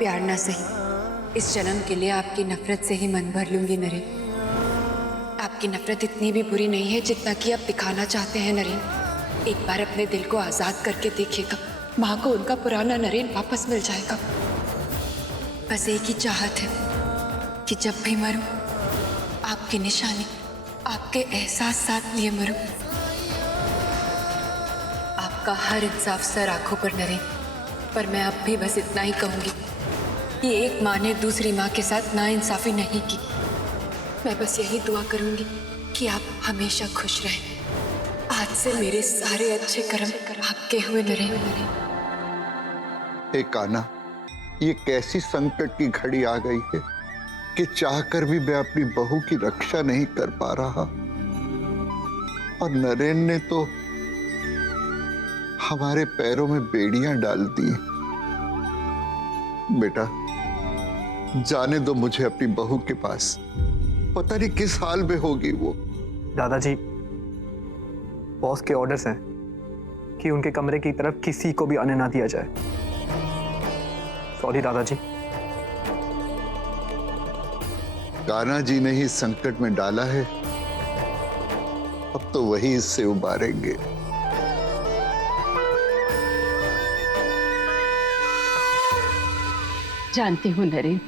प्यार ना सही, इस जन्म के लिए आपकी नफरत से ही मन भर लूंगी नरेन। आपकी नफरत इतनी भी बुरी नहीं है जितना कि आप दिखाना चाहते हैं नरेन। एक बार अपने दिल को आजाद करके देखिएगा, माँ को उनका पुराना नरेन वापस मिल जाएगा। बस एक ही चाहत है कि जब भी मरूं, आपकी निशानी, आपके एहसास साथ लिए मरूं। आपका हर इंसाफ सर आंखों पर नरेन, पर मैं अब भी बस इतना ही कहूंगी कि एक माँ ने दूसरी माँ के साथ नाइंसाफी नहीं की। मैं बस यही दुआ करूंगी कि आप हमेशा खुश रहें। आज से मेरे सारे अच्छे कर्म आपके हुए नरेन। हे कान्हा, ये कैसी संकट की घड़ी आ गई है कि चाहकर भी मैं अपनी बहू की रक्षा नहीं कर पा रहा, और नरेन ने तो हमारे पैरों में बेड़ियां डाल दी। बेटा, जाने दो मुझे अपनी बहू के पास, पता नहीं किस हाल में होगी वो। दादाजी, बॉस के ऑर्डर्स हैं कि उनके कमरे की तरफ किसी को भी आने ना दिया जाए। सॉरी दादाजी। कान्हा जी ने ही संकट में डाला है, अब तो वही इससे उबारेंगे। जानती हूँ नरेन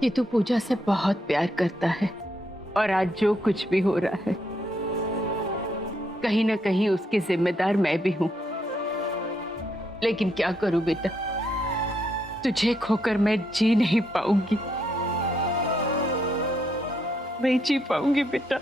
कि तू पूजा से बहुत प्यार करता है, और आज जो कुछ भी हो रहा है कहीं ना कहीं उसकी जिम्मेदार मैं भी हूं। लेकिन क्या करूं बेटा, तुझे खोकर मैं जी नहीं पाऊंगी, नहीं जी पाऊंगी बेटा।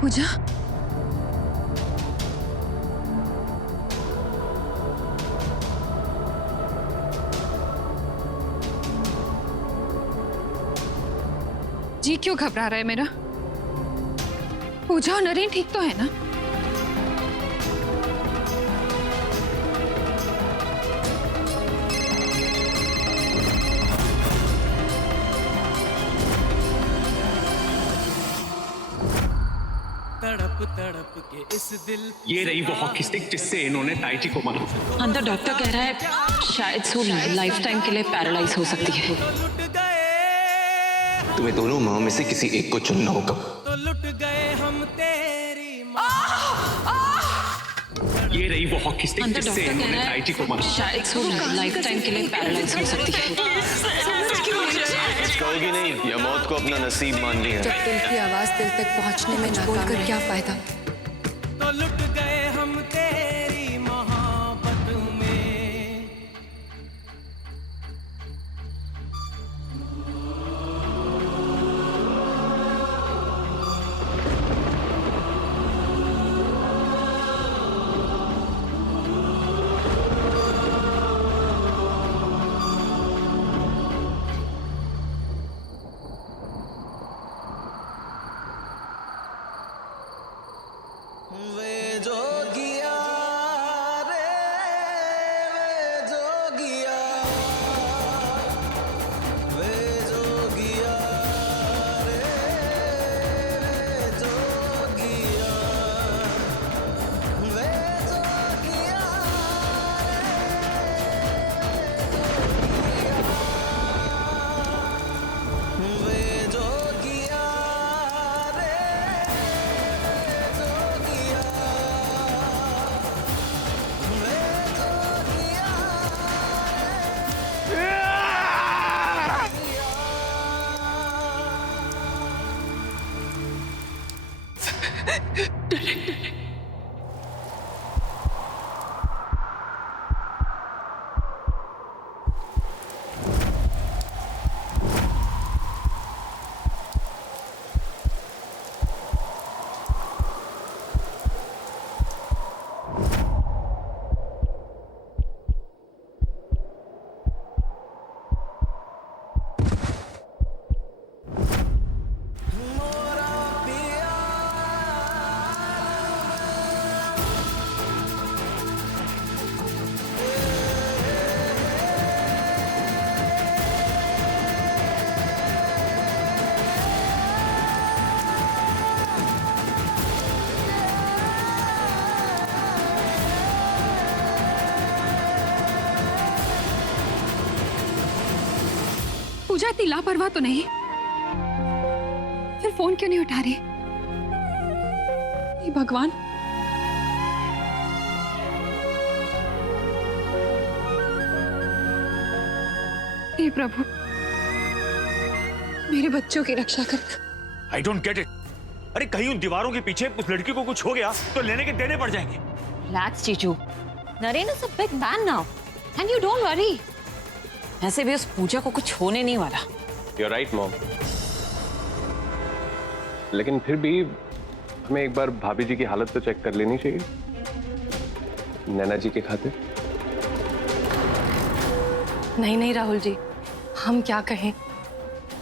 पूजा, जी क्यों घबरा रहा है मेरा? पूजा और नरेन ठीक तो है ना? तड़प तड़प के इस दिल। ये रही वो हॉकी स्टिक जिससे इन्होंने ताइची को मारा। अंदर डॉक्टर कह रहा है शायद सो लाइफ टाइम के लिए पैरालाइज हो सकती है। तुम्हें दोनों माँ में से किसी एक को चुनना होगा। तो लुट गए हम तेरी ये रही वो हॉकी स्टिक अंदर जिससे डॉक्टर कह इन्होंने रहा ताइची को मारा। है शायद सो लाइफ टाइम के लिए पैरालाइज हो सकती है। कुछ कहोगी नहीं या मौत को अपना नसीब मान लिया? जब दिल की आवाज दिल तक पहुंचने में ना बोलकर क्या फायदा? तो लुट गए हम तेरी मोहब्बत में। पूजा इतनी लापरवाह तो नहीं? फिर फोन क्यों नहीं उठा रही? हे भगवान, हे प्रभु, मेरे बच्चों की रक्षा कर। I don't get it. अरे कहीं उन दीवारों के पीछे उस लड़की को कुछ हो गया तो लेने के देने पड़ जाएंगे। Relax, जीजू। Naren is a big man now, and you don't worry. ऐसे भी उस पूजा को कुछ होने नहीं वाला। You're right, Mom. लेकिन फिर भी हमें एक बार भाभी जी की हालत तो चेक कर लेनी चाहिए, नैना जी के खातिर। नहीं नहीं राहुल जी, हम क्या कहें,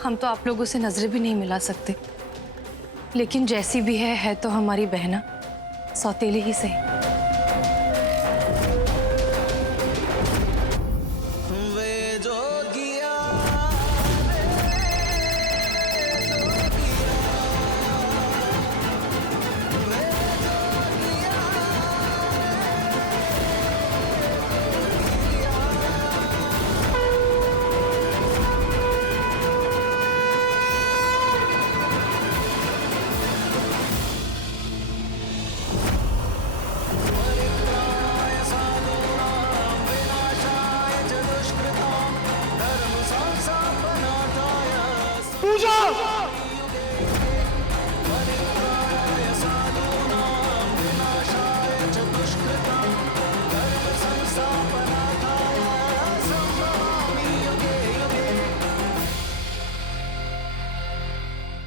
हम तो आप लोगों से नजरें भी नहीं मिला सकते, लेकिन जैसी भी है तो हमारी बहना, सौतेली ही सही।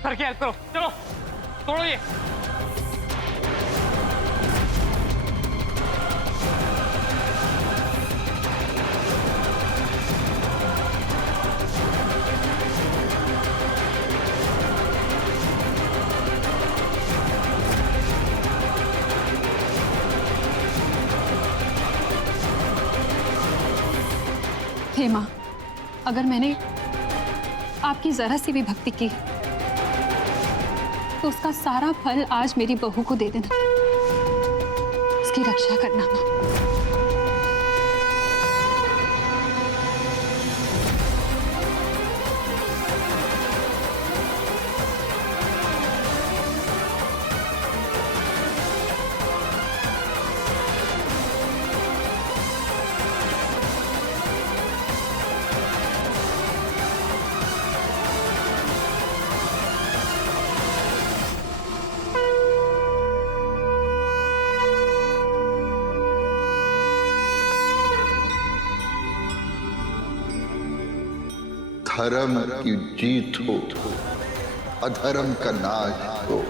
करके हेल्प करो, चलो तोड़ो ये। हे माँ, अगर मैंने आपकी जरा सी भी भक्ति की तो उसका सारा फल आज मेरी बहू को दे देना। उसकी रक्षा करना माँ। धर्म की जीत हो, अधर्म का नाश हो।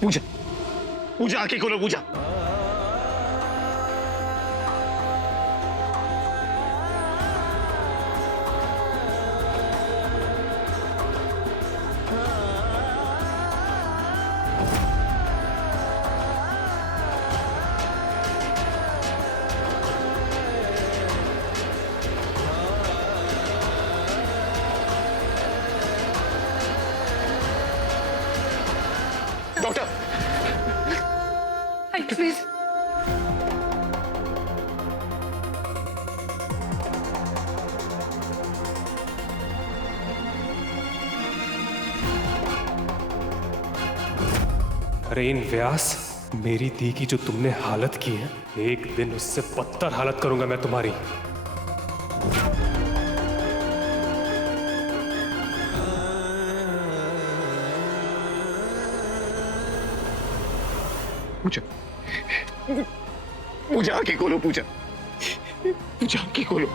पूजा, पूजा आके खोलो पूजा। अरे इन व्यास, मेरी दी की जो तुमने हालत की है, एक दिन उससे बदतर हालत करूंगा मैं तुम्हारी। पूजा आंखें खोलो, पूजा आंखें खोलो।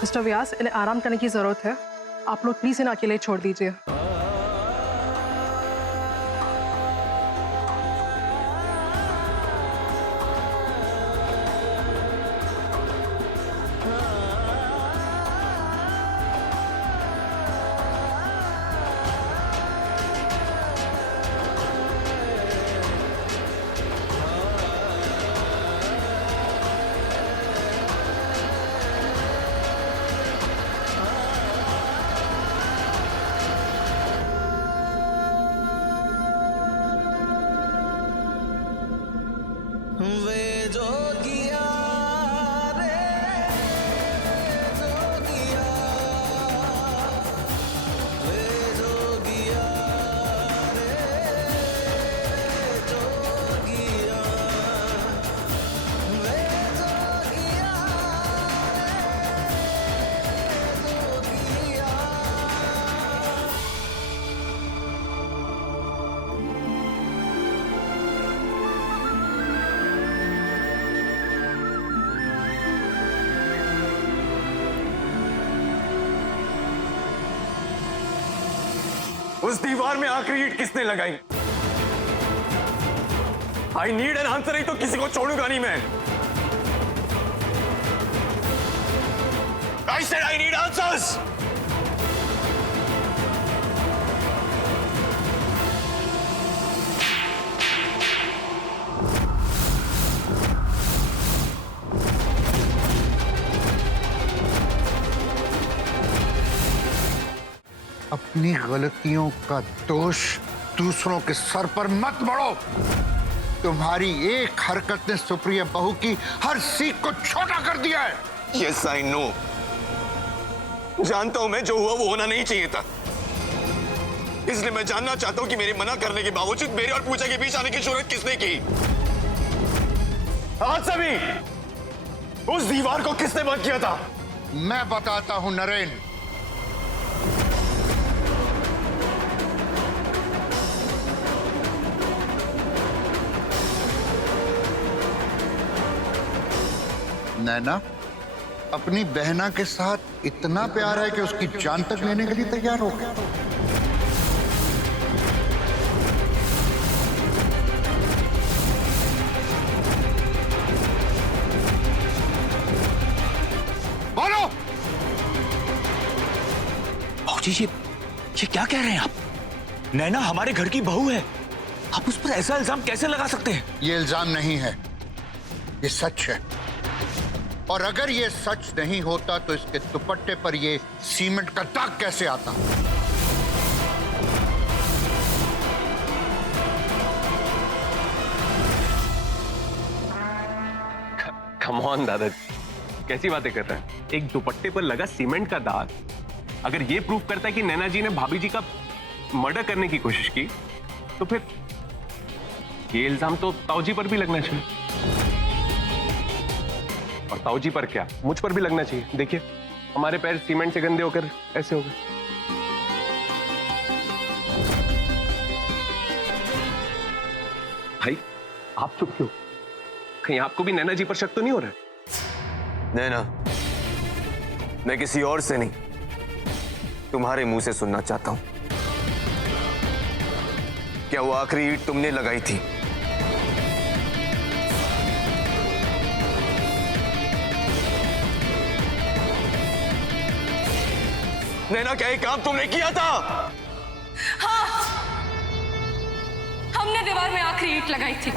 मिस्टर व्यास, इन्हें आराम करने की जरूरत है। आप लोग प्लीज इन्हें अकेले छोड़ दीजिए। वे जोगिया रे जोगिया, वे जोगिया रे जोगिया, वे जोगिया रे जोगिया। उस दीवार में आखिरी ईंट किसने लगाई? आई नीड एन आंसर, नहीं तो किसी को छोड़ूंगा नहीं मैं। I said I need answers. अपनी गलतियों का दोष दूसरों के सर पर मत मढ़ो। तुम्हारी एक हरकत ने सुप्रिया बहू की हर सीख को छोटा कर दिया है। Yes, I know. जानता हूं मैं, जो हुआ वो होना नहीं चाहिए था। इसलिए मैं जानना चाहता हूं कि मेरे मना करने के बावजूद मेरे और पूजा के बीच आने की जरूरत किसने की? आज सभी उस दीवार को किसने बंद किया था? मैं बताता हूं नरेन। नैना अपनी बहना के साथ इतना प्यार है कि उसकी जान तक लेने के लिए तैयार हो गया। बोलो। बाबूजी, ये क्या कह रहे हैं आप? नैना हमारे घर की बहू है, आप उस पर ऐसा इल्जाम कैसे लगा सकते हैं? ये इल्जाम नहीं है, ये सच है। और अगर ये सच नहीं होता तो इसके दुपट्टे पर ये सीमेंट का दाग कैसे आता? कम ऑन दादाजी, कैसी बातें कर रहे हैं? एक दुपट्टे पर लगा सीमेंट का दाग अगर ये प्रूफ करता है कि नैना जी ने भाभी जी का मर्डर करने की कोशिश की, तो फिर ये इल्जाम तो ताऊजी पर भी लगना चाहिए। और ताऊजी पर क्या, मुझ पर भी लगना चाहिए। देखिए, हमारे पैर सीमेंट से गंदे होकर ऐसे हो गए। भाई, आप चुप क्यों? कहीं आपको भी नैना जी पर शक तो नहीं हो रहा है? नैना, मैं किसी और से नहीं, तुम्हारे मुंह से सुनना चाहता हूं। क्या वो आखिरी ईंट तुमने लगाई थी? नैना, क्या ये काम तुमने किया था? हाँ, हमने दीवार में आखिरी ईंट लगाई थी।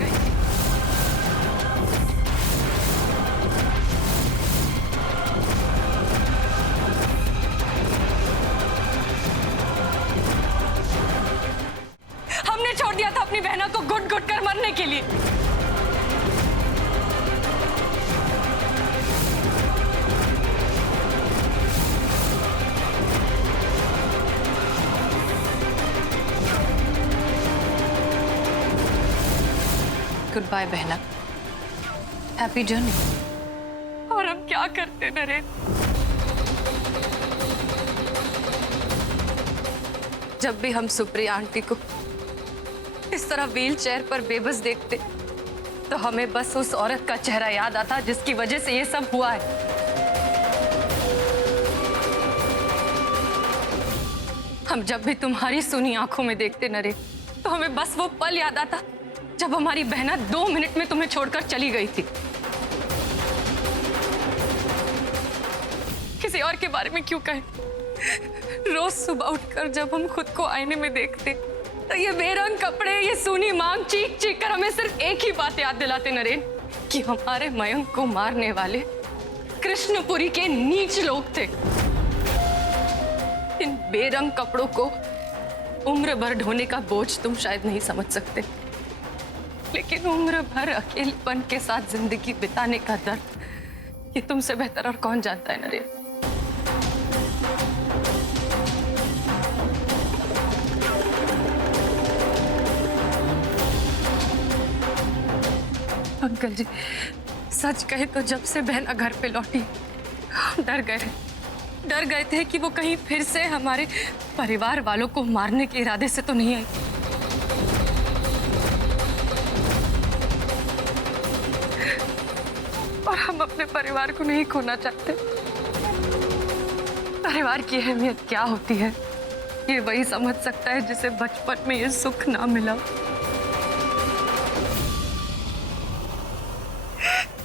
हमने छोड़ दिया था अपनी बहना को घुट घुट कर मरने के लिए। गुड बाय बहना, हैप्पी जर्नी। और हम क्या करते नरेन? जब भी हम सुप्रिया आंटी को इस तरह व्हील चेयर पर बेबस देखते तो हमें बस उस औरत का चेहरा याद आता जिसकी वजह से ये सब हुआ है। हम जब भी तुम्हारी सुनी आंखों में देखते नरेन तो हमें बस वो पल याद आता जब हमारी बहना 2 मिनट में तुम्हें छोड़कर चली गई थी। किसी और के बारे में क्यों कहें? रोज सुबह उठकर जब हम खुद को आईने में देखते तो ये बेरंग कपड़े, ये सूनी मांग चीख चीख कर हमें सिर्फ एक ही बात याद दिलाते नरेन कि हमारे मयंक को मारने वाले कृष्णपुरी के नीच लोग थे। इन बेरंग कपड़ों को उम्र भर ढोने का बोझ तुम शायद नहीं समझ सकते, लेकिन उम्र भर अकेलेपन के साथ जिंदगी बिताने का दर्द ये तुमसे बेहतर और कौन जानता है नरेन। अंकल जी, सच कहे तो जब से बहन घर पे लौटी डर गए थे कि वो कहीं फिर से हमारे परिवार वालों को मारने के इरादे से तो नहीं आई। और हम अपने परिवार को नहीं खोना चाहते। परिवार की अहमियत क्या होती है ये वही समझ सकता है जिसे बचपन में ये सुख ना मिला।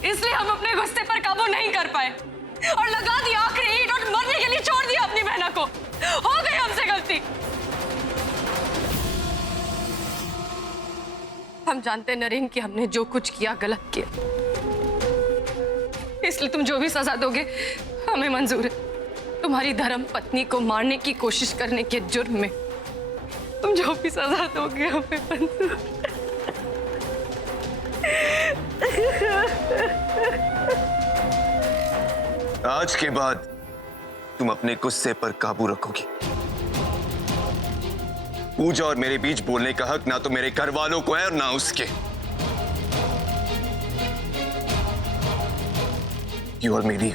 इसलिए हम अपने गुस्से पर काबू नहीं कर पाए और लगा दिया आखिरी ईंट और मरने के लिए छोड़ दिया अपनी बहना को। हो गई हमसे गलती। हम जानते हैं नरेन कि हमने जो कुछ किया गलत किया, इसलिए तुम जो भी सजा दोगे हमें मंजूर है। तुम्हारी धर्म पत्नी को मारने की कोशिश करने के जुर्म में तुम जो भी सजा दोगे हमें मंजूर है। आज के बाद तुम अपने गुस्से पर काबू रखोगी। पूजा और मेरे बीच बोलने का हक ना तो मेरे घर वालों को है और ना उसके। यू आर मेरी